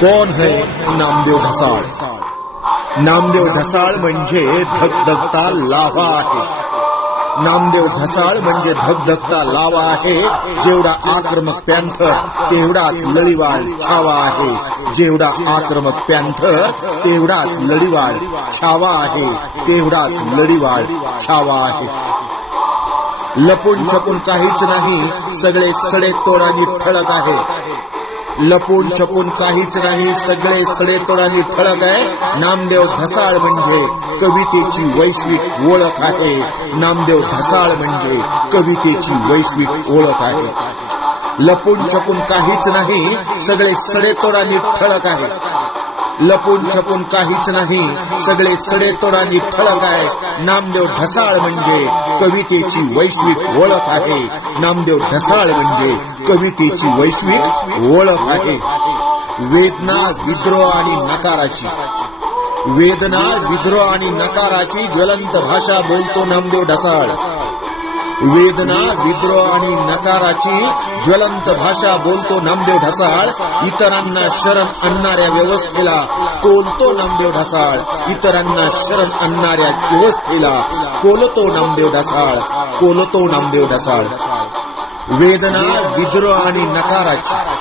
कौन है नामदेव ढसाळ? नामदेव ढसाळ म्हणजे धगधगता लावा आहे. नामदेव ढसाळ म्हणजे धगधगता लावा आहे. जेवढा आक्रमक पॅन्थर तेवढाच लढीवाळ छावा आहे. जेवढा आक्रमक पॅन्थर तेवढाच लढीवाळ छावा आहे. तेवढाच लढीवाळ छावा आहे. लपून छपून काहीच नाही, सगळे सडेतोड आणि ठळक आहे. लपून छपून काहीच नाही, सगळे सडेतोड आणि ठळक आहे. नामदेव ढसाळ म्हणजे कवितेची वैश्विक ओळख आहे. नामदेव ढसाळ म्हणजे कवितेची वैश्विक ओळख आहे. लपून छपून काहीच नाही, सगळे सडेतोड आणि ठळक आहे. लपून छपून काहीच नाही, सगळे सडेतोड आणि ठळक आहे. नामदेव ढसाळ म्हणजे कवितेची वैश्विक ओळख आहे. नामदेव ढसाळ म्हणजे कवितेची वैश्विक ओळख आहे. वेदना, विद्रोह आणि नकाराची, वेदना, विद्रोह आणि नकाराची ज्वलंत भाषा बोलतो नामदेव ढसाळ. वेदना, विद्रोह आणि नकाराची ज्वलंत भाषा बोलतो नामदेव ढसाळ. इतरांना शरण आणणाऱ्या व्यवस्थेला कोलतो नामदेव ढसाळ. इतरांना शरण आणणाऱ्या व्यवस्थेला कोलतो नामदेव ढसाळ. कोलतो नामदेव ढसाळ. वेदना, विद्रोह आणि नकाराची